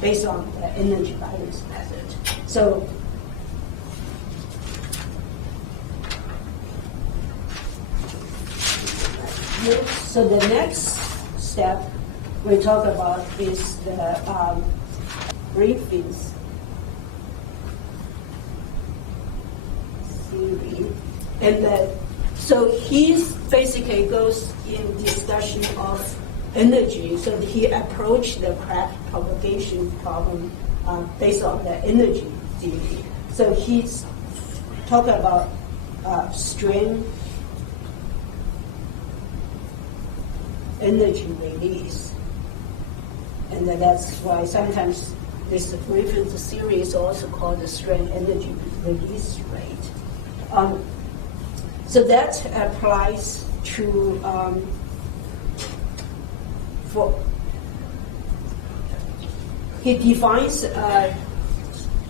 based on the energy balance method. So the next step we talk about is the Griffith Theory. And so he basically goes in discussion of energy. So he approached the crack propagation problem based on the energy theory. So he's talking about strain energy release. And that's why sometimes this Griffith theory is also called the strain energy release rate. So that applies to he defines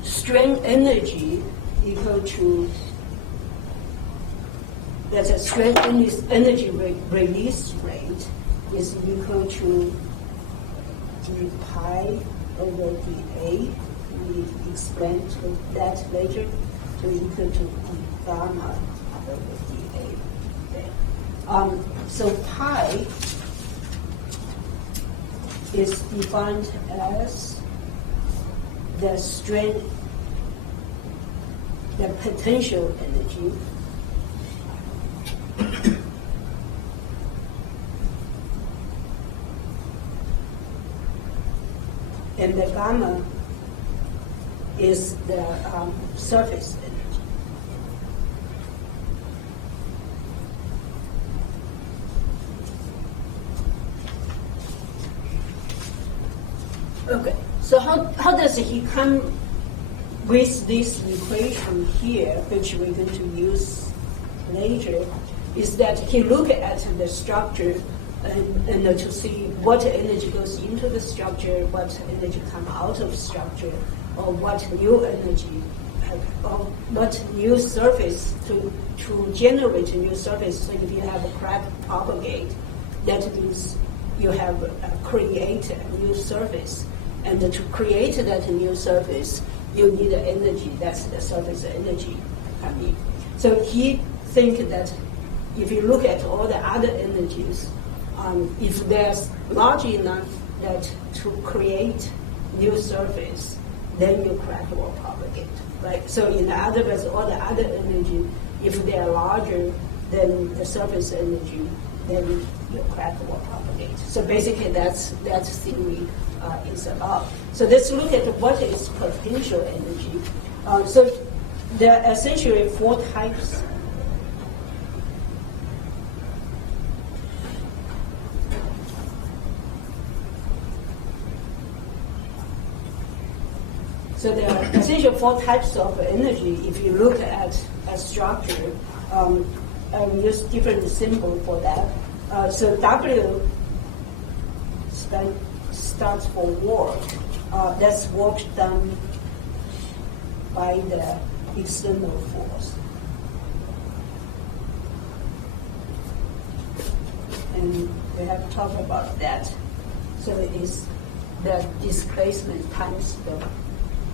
strain energy equal to, that's a strain energy release rate is equal to d pi over dA. We explain that later, to equal to gamma over dA. Okay. So pi is defined as the strain, the potential energy and the gamma is the surface energy. Okay, so how does he come with this equation here, which we're going to use later, is that he look at the structure and to see what energy goes into the structure, what energy come out of structure, or what new energy, or what new surface to generate a new surface. So if you have a crack propagate, that means you have create a new surface. And to create that new surface, you need energy. That's the surface energy. So he think that if you look at all the other energies, if there's large enough that to create new surface, then your crack will propagate, right? So in other words, all the other energy, if they are larger than the surface energy, then your crack will propagate. So basically, that's theory is about. So let's look at what is potential energy. So there are essentially four types. So there are essentially four types of energy. If you look at a structure, I use different symbol for that. So W stands for work. That's work done by the external force. And we have talked about that. So it is the displacement times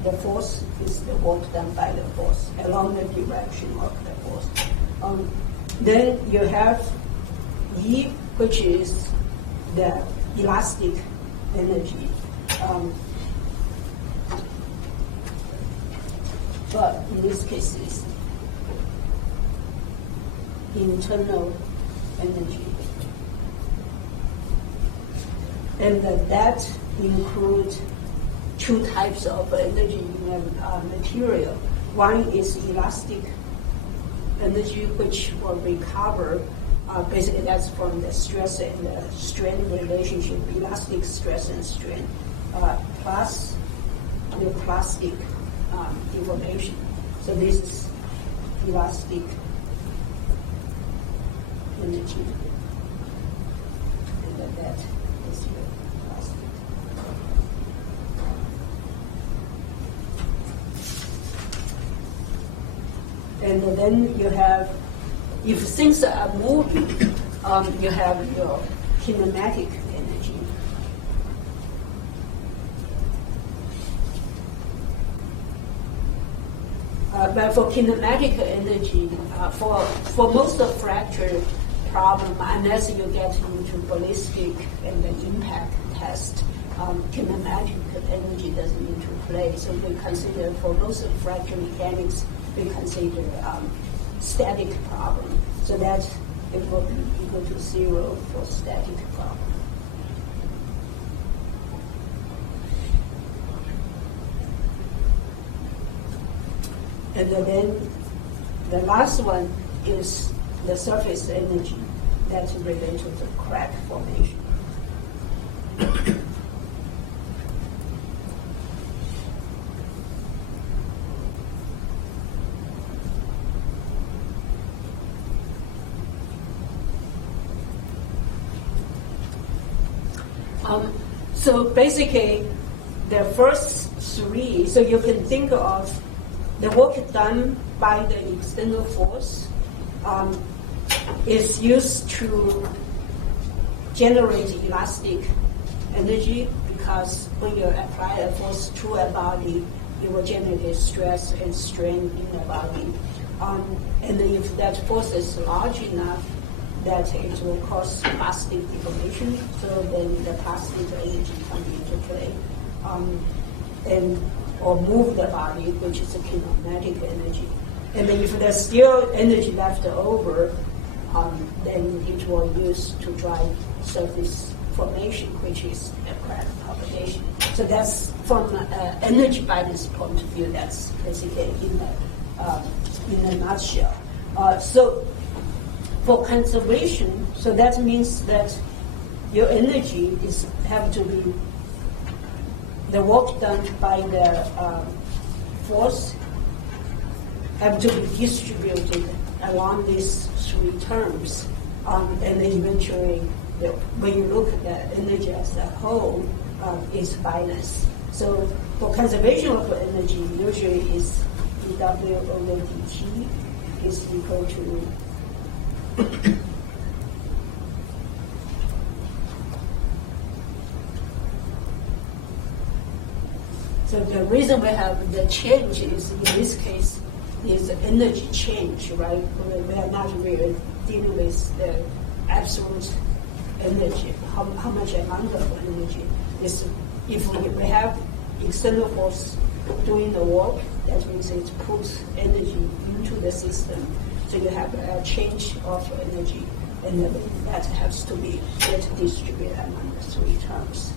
the force is the work done by the force along the direction of the force. Then you have E, which is the elastic energy. But in this case, it's internal energy. And that includes two types of energy in a material. One is elastic energy, which will recover. Basically, that's from the stress and the strain relationship, elastic stress and strain, plus the plastic deformation. So this is elastic energy, and then that is your plastic. And then you have, if things are moving, you have your kinematic energy. But for kinematic energy, for most of fracture problem, unless you get into ballistic and then impact test, kinematic energy doesn't into play. So we consider for most of fracture mechanics, we consider static problem. So that it will be equal to 0 for static problem. And then the last one is the surface energy that's related to the crack formation. So basically, the first three, so you can think of the work done by the external force is used to generate elastic energy, because when you apply a force to a body, it will generate stress and strain in the body. And if that force is large enough, that it will cause plastic deformation, so then the plastic energy comes into play. Or move the body, which is a kinematic energy. And then if there's still energy left over, then it will use to drive surface formation, which is a crack propagation. So that's from energy balance point of view, that's basically in a nutshell. So for conservation, so that means that your energy have to be the work done by the force have to be distributed along these three terms, and then eventually, when you look at the energy as a whole, is balanced. So for conservation of energy, usually is dW over dt is equal to so the reason we have the change is, in this case, is the energy change, right? We are not really dealing with the absolute energy, how much amount of energy. Is if we have external force doing the work, that means it puts energy into the system. So you have a change of energy, and that has to be distributed among the three terms.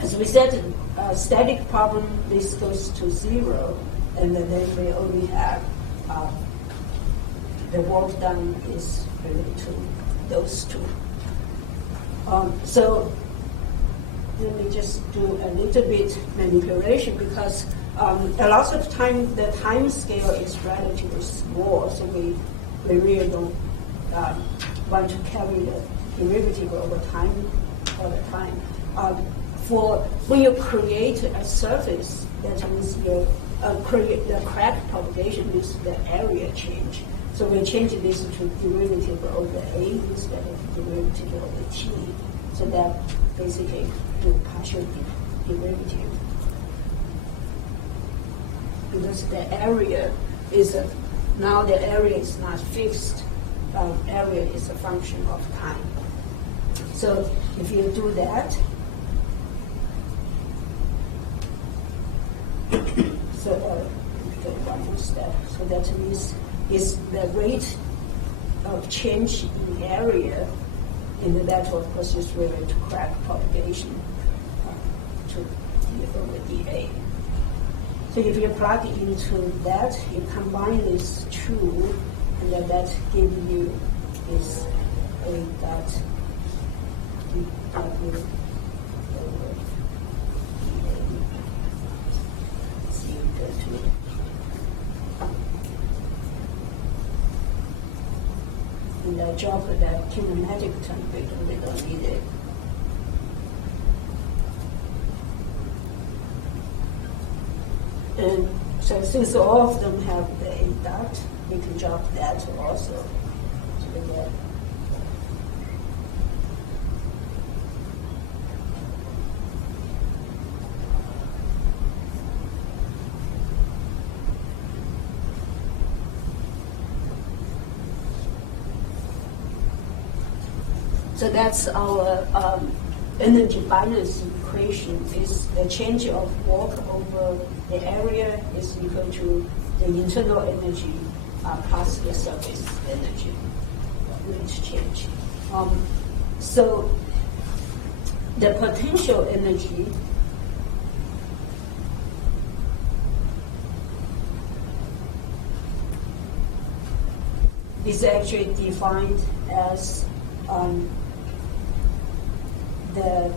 As we said, static problem, this goes to 0, and then we only have the work done is related to those two. So let me just do a little bit manipulation, because a lot of time the time scale is relatively small, so we really don't want to carry the derivative over time all the time. For when you create a surface, that means you create the crack propagation means the area change. So we change this to derivative over A instead of derivative over T. So that basically do partial derivative. Because the area is now the area is not fixed. Area is a function of time. So if you do that, so one more step. So that means is the rate of change in area, and that of course is related to crack propagation to D over dA. So if you plug into that, you combine these two, and then that gives you is A dot dW over dA. See equal to and the drop of the kinematic term, we don't need it. And so since all of them have the A dot, we can drop that also. So we get So that's our energy balance equation. Is the change of work over the area is equal to the internal energy plus the surface energy rate change. So the potential energy is actually defined as the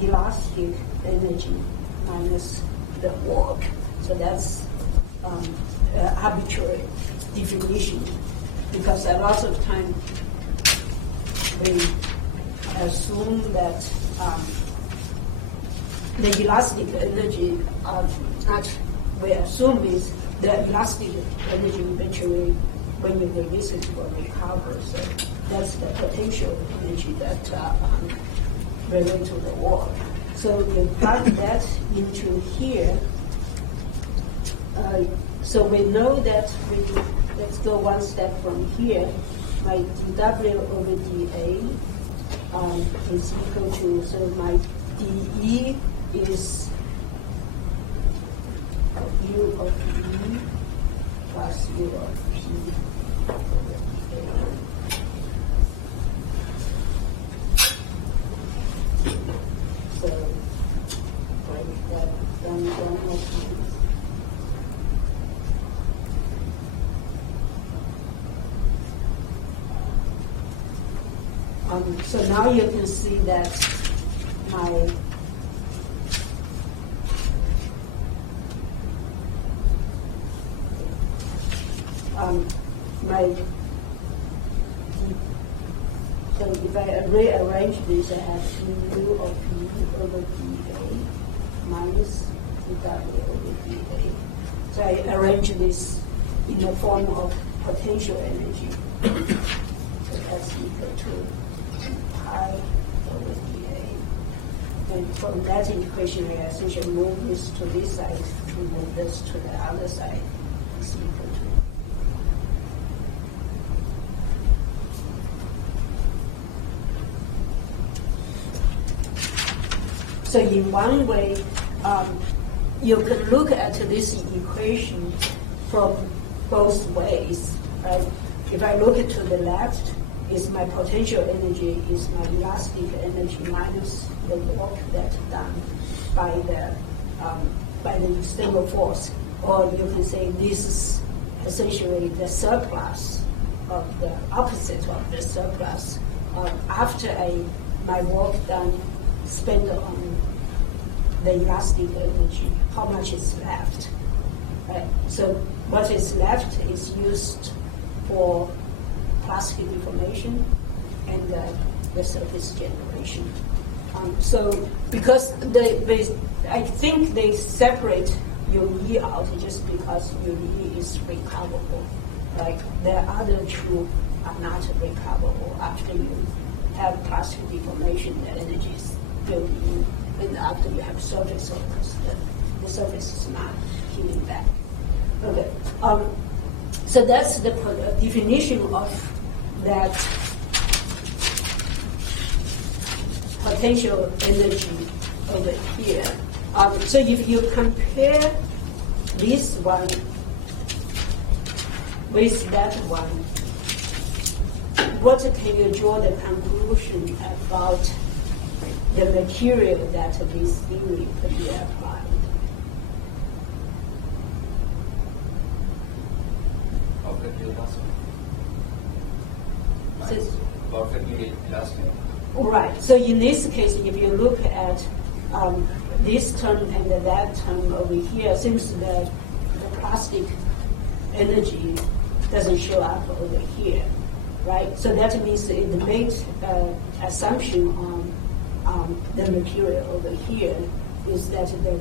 elastic energy minus the work. So that's arbitrary definition, because a lot of time we assume that the elastic energy we assume is the elastic energy eventually, when you release it, will recover. So that's the potential energy that relate to the work. So you plug that into here. So we know that let's go one step from here. My dW over dA is equal to, so my dE is U of E plus U of P over dA. So break that down one more time. So now you can see that my so if I rearrange this, I have U of P over dA minus dW over dA. So I arrange this in the form of potential energy. So that's equal to pi over dA. And from that equation, I essentially move this to this side to move this to the other side. It's equal to. So in one way, you can look at this equation from both ways, right? If I look to the left, is my potential energy, is my elastic energy minus the work that's done by the external force. Or you can say this is essentially the surplus of the opposite of the surplus after my work done spent on the elastic energy, how much is left. Right? So what is left is used for plastic deformation and the surface generation. So because I think they separate UE out just because UE is recoverable. Like the other two are not recoverable. After you have plastic deformation, the energy is built in, and after you have surface focus, the surface is not healing back. Okay. So that's the definition of that potential energy over here. So if you compare this one with that one, what can you draw the conclusion about the material that this theory could be applied? Perfectly elastic. Perfectly elastic. Right. So in this case, if you look at this term and that term over here, seems that the plastic energy doesn't show up over here, right? So that means it makes assumption on the material over here is that the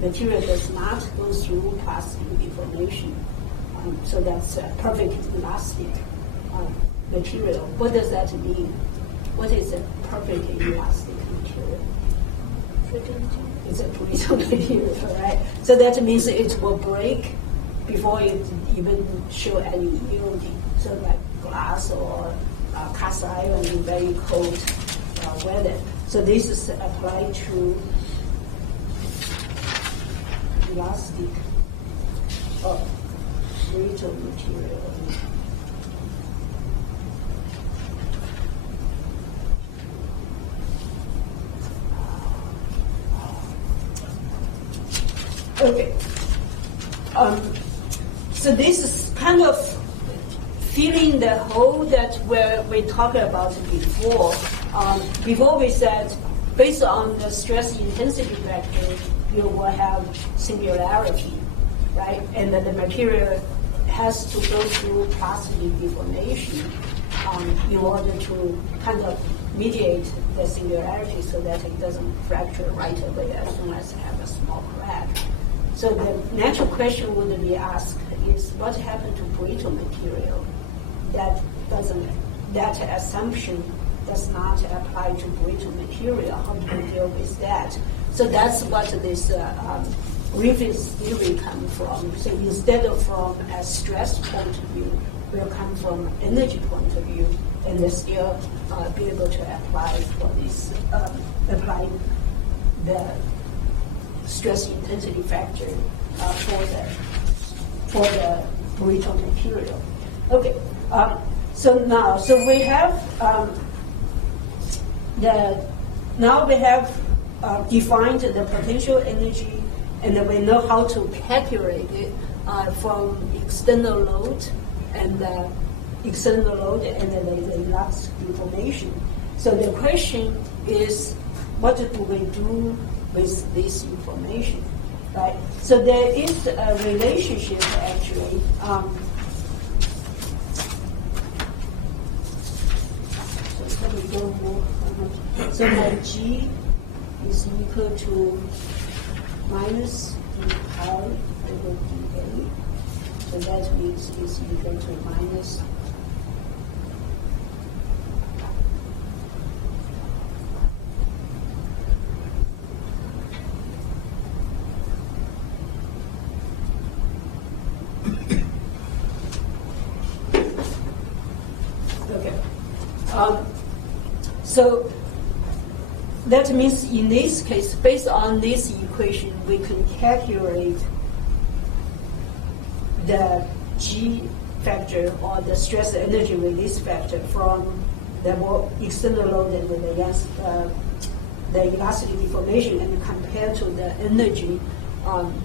material does not go through plastic deformation. So that's a perfect elastic material. What does that mean? What is a perfect elastic material? It's a brittle material, right? So that means it will break before it even show any yielding. So like glass or cast iron in very cold weather. So this is applied to elastic or brittle material. Okay. So this is kind of filling the hole that we talked about before. Before we said, based on the stress intensity factor, you will have singularity, right? And that the material has to go through plastic deformation in order to kind of mediate the singularity so that it doesn't fracture right away as soon as it has a small crack. So the natural question would be asked is what happened to brittle material? That assumption does not apply to brittle material. How do we deal with that? So that's what this Griffith theory comes from. So instead of from a stress point of view, we'll come from energy point of view, and they still be able to apply for this, apply the stress intensity factor for the brittle material. Okay, so we have defined the potential energy, and we know how to calculate it from external load and the elastic deformation. So the question is, what do we do with this information, right? So there is a relationship actually. So let me go more. So my G is equal to minus d pi over dA. So that means it's equal to minus so that means in this case, based on this equation, we can calculate the G factor or the stress energy release factor from the external load and the elastic deformation, and compare to the energy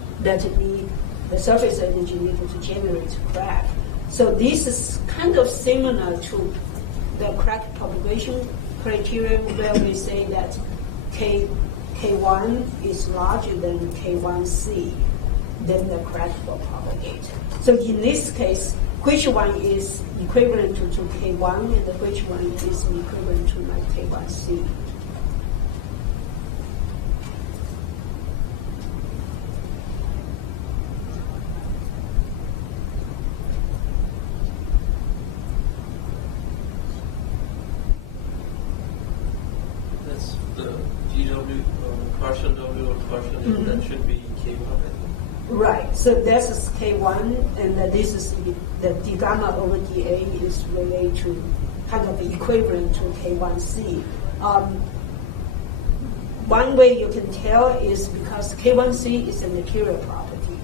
the surface energy needed to generate crack. So this is kind of similar to the crack propagation criterion, where we say that K1 is larger than K1C, then the crack will propagate. So in this case, which one is equivalent to K1 and which one is equivalent to my K1C? Partial W or partial U, that should be K1, I think. Right, so this is K1, and this is the d gamma over dA is related to kind of equivalent to K1C. One way you can tell is because K1C is a material property,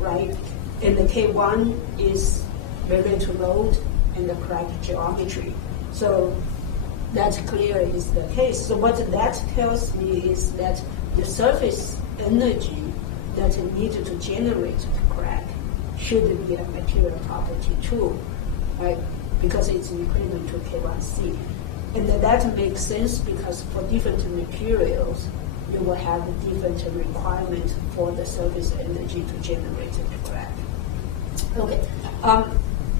right? And the K1 is related to load and the crack geometry. So that clearly is the case. So what that tells me is that the surface energy that is needed to generate the crack should be a material property too, right? Because it's equivalent to K1C. And that makes sense because for different materials, you will have different requirements for the surface energy to generate the crack. Okay,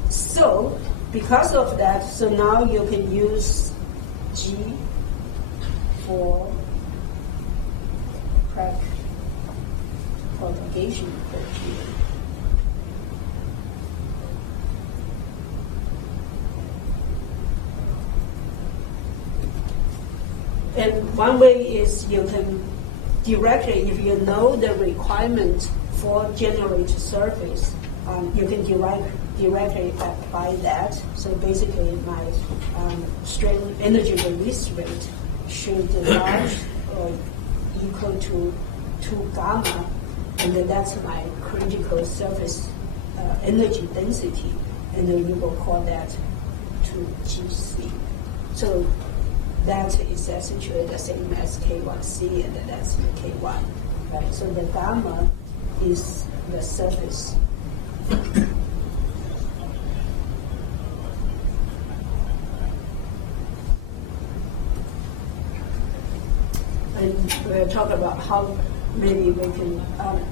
so because of that, so now you can use G for crack propagation criteria. And one way is you can directly, if you know the requirement for generate surface, you can derive directly apply that. So basically, my strain energy release rate should large or equal to 2 gamma, and then that's my critical surface energy density, and then you will call that 2GC. So that is essentially the same as K1C, and then that's the K1, right? So the gamma is the surface. And we'll talk about how maybe we can,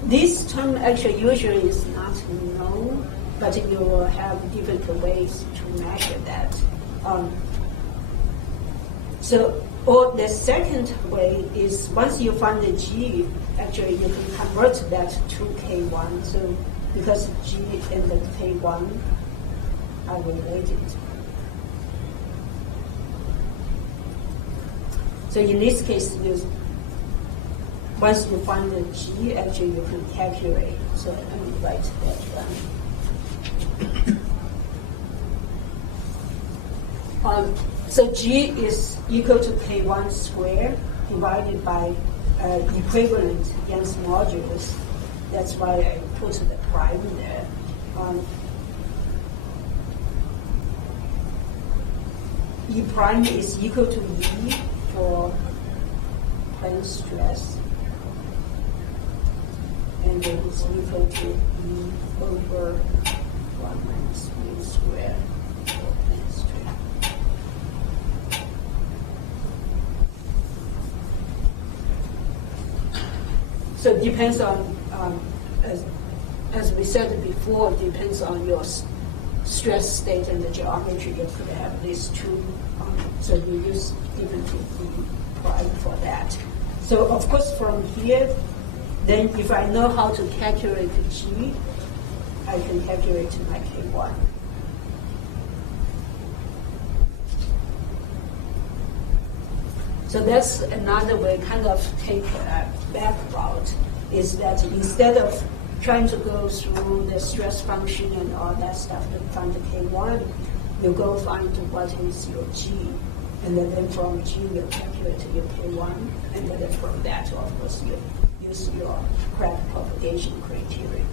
this term actually usually is not known, but you will have different ways to measure that. Or the second way is once you find the G, actually you can convert that to K1. So because G and the K1 are related. So in this case, once you find the G, actually you can calculate. So let me write that down. So G is equal to K1 squared divided by equivalent Young's modulus. That's why I put the prime there. E prime is equal to E for plane stress, and then it's equal to E over 1 minus mu squared for plane stress. So it depends on, as we said before, it depends on your stress state and the geometry. You could have these two, so you use different prime for that. So of course from here, then if I know how to calculate G, I can calculate my K1. So that's another way, kind of take a back route, is that instead of trying to go through the stress function and all that stuff to find the K1, you go find what is your G. And then from G, you calculate your K1. And then from that, of course, you use your crack propagation criteria.